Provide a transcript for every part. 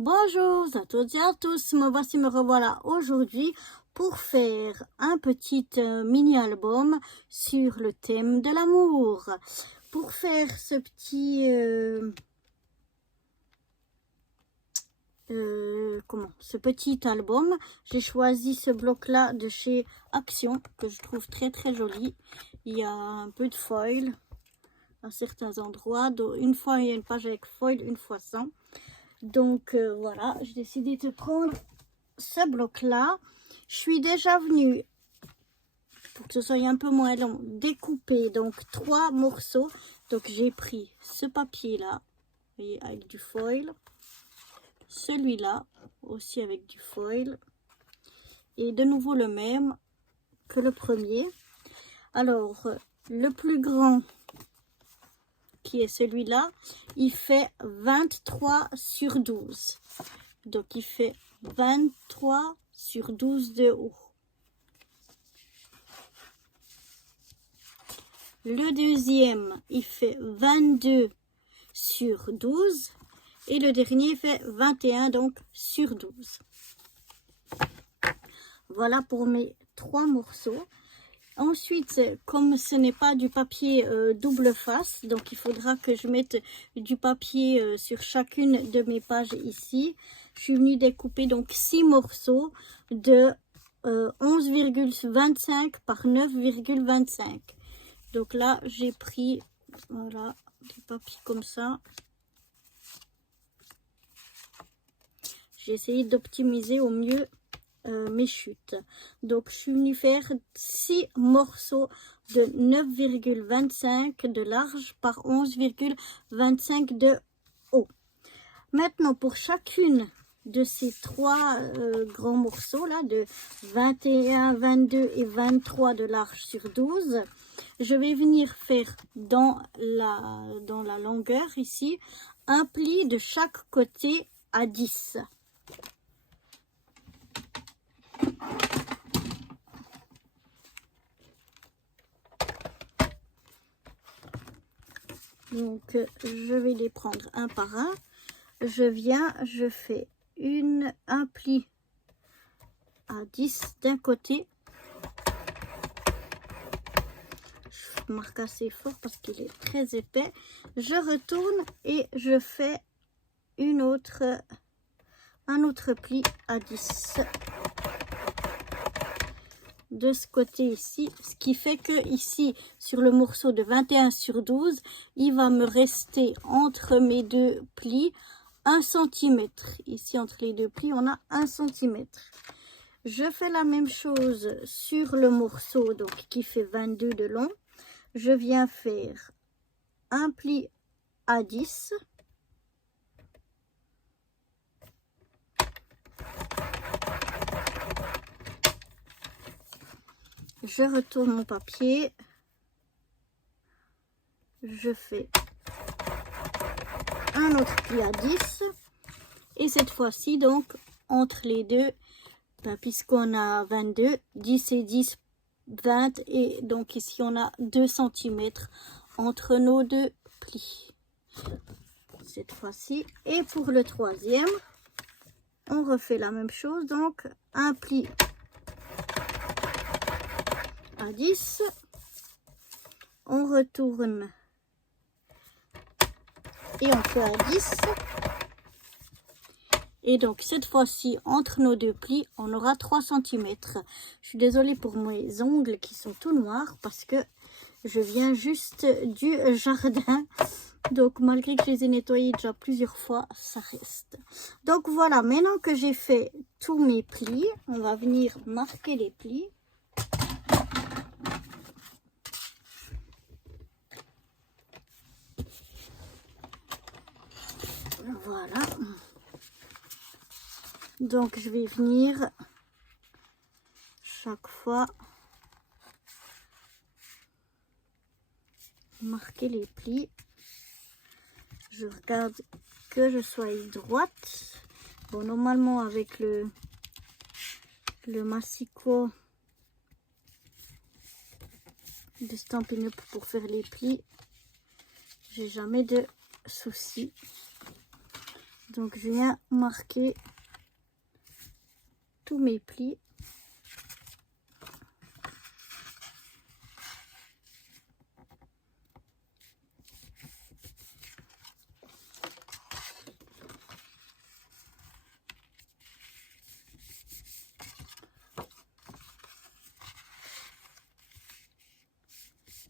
Bonjour à toutes et à tous, me revoilà aujourd'hui pour faire un petit mini-album sur le thème de l'amour. Pour faire ce petit album, j'ai choisi ce bloc-là de chez Action que je trouve très très joli. Il y a un peu de foil à certains endroits. Donc, une fois il y a une page avec foil, une fois sans. Donc voilà, j'ai décidé de prendre ce bloc-là. Je suis déjà venue, pour que ce soit un peu moins long, découper donc 3 morceaux. Donc j'ai pris ce papier-là, vous voyez, avec du foil. Celui-là, aussi avec du foil. Et de nouveau le même que le premier. Alors, le plus grand, qui est celui-là, il fait 23 sur 12. Donc, il fait 23 sur 12 de haut. Le deuxième, il fait 22 sur 12. Et le dernier fait 21 donc sur 12. Voilà pour mes 3 morceaux. Ensuite, comme ce n'est pas du papier double face, donc il faudra que je mette du papier sur chacune de mes pages ici. Je suis venue découper donc 6 morceaux de 11,25 par 9,25. Donc là, j'ai pris, voilà, du papier comme ça. J'ai essayé d'optimiser au mieux mes chutes. Donc, je suis venue faire 6 morceaux de 9,25 de large par 11,25 de haut. Maintenant, pour chacune de ces 3 grands morceaux là, de 21, 22 et 23 de large sur 12, je vais venir faire dans la longueur ici un pli de chaque côté à 10. Donc, je vais les prendre un par un. Je fais un pli à 10 d'un côté. Je marque assez fort parce qu'il est très épais. Je retourne et je fais un autre pli à 10 de ce côté ici, ce qui fait que ici sur le morceau de 21 sur 12, il va me rester entre mes 2 plis 1 cm. Ici entre les 2 plis on a 1 cm. Je fais la même chose sur le morceau donc qui fait 22 de long. Je viens faire un pli à 10. Je retourne mon papier. Je fais un autre pli à 10. Et cette fois-ci, donc, entre les deux, puisqu'on a 22, 10 et 10, 20. Et donc ici, on a 2 cm entre nos 2 plis. Cette fois-ci. Et pour le troisième, on refait la même chose. Donc, un pli à 10. On retourne et on fait à 10. Et donc cette fois-ci, entre nos 2 plis, on aura 3 cm. Je suis désolée pour mes ongles qui sont tout noirs parce que je viens juste du jardin. Donc malgré que je les ai nettoyés déjà plusieurs fois, ça reste. Donc voilà, maintenant que j'ai fait tous mes plis, on va venir marquer les plis. Voilà. Donc je vais venir chaque fois marquer les plis. Je regarde que je sois droite. Bon, normalement avec le massicot de Stampin' Up pour faire les plis, j'ai jamais de soucis. Donc je viens marquer tous mes plis.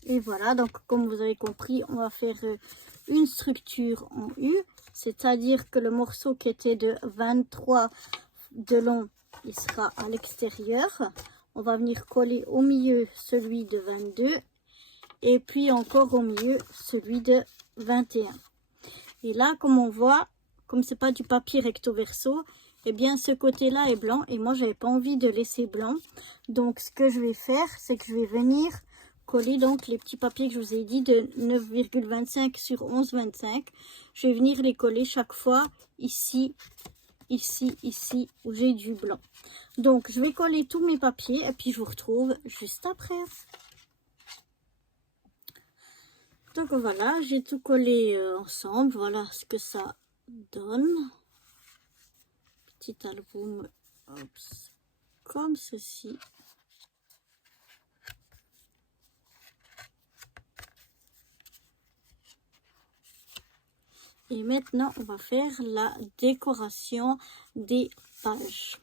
Et voilà, donc comme vous avez compris, on va faire une structure en U, c'est-à-dire que le morceau qui était de 23 de long, il sera à l'extérieur. On va venir coller au milieu celui de 22 et puis encore au milieu celui de 21. Et là, comme on voit, comme c'est pas du papier recto verso, eh bien ce côté-là est blanc et moi j'avais pas envie de laisser blanc. Donc ce que je vais faire, c'est que je vais venir coller donc les petits papiers que je vous ai dit de 9,25 sur 11,25. Je vais venir les coller chaque fois ici, ici, ici où j'ai du blanc. Donc je vais coller tous mes papiers et puis je vous retrouve juste après. Donc voilà, j'ai tout collé ensemble. Voilà ce que ça donne. Petit album, hop, comme ceci. Et maintenant, on va faire la décoration des pages.